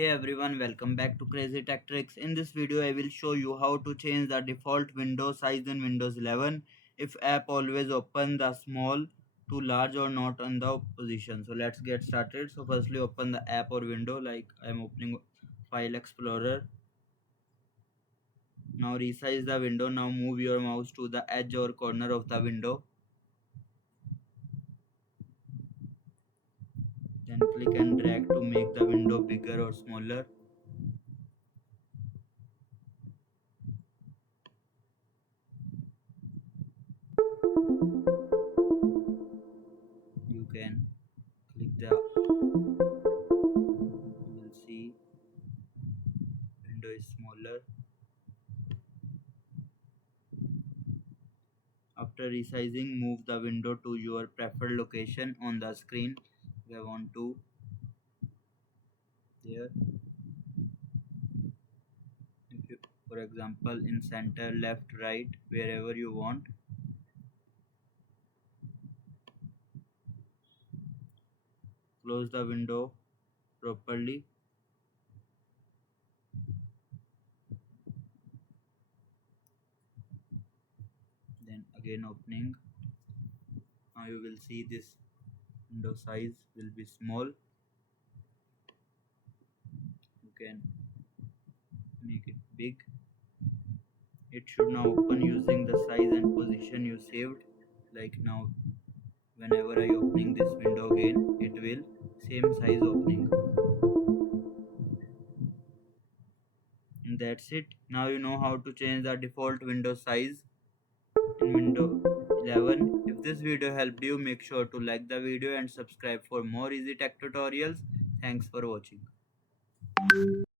Hey everyone, welcome back to Crazy Tech Tricks. In this video, I will show you how to change the default window size in Windows 11 if app always open the small to large or not on the position. So let's get started. So firstly, open the app or window like I am opening File Explorer. Now resize the window. Now move your mouse to the edge or corner of the window. Then click and drag to make the window bigger or smaller. You can click the, you will see window is smaller. After resizing, move the window to your preferred location on the screen. We want to there. If you, for example, in center, left, right, wherever you want. Close the window properly. Then again opening. Now you will see this window size will be small. You can make it big. It should now open using the size and position you saved. Like now, whenever I opening this window again, it will same size opening. And that's it. Now you know how to change the default window size in Windows 11. If this video helped you, make sure to like the video and subscribe for more easy tech tutorials. Thanks for watching.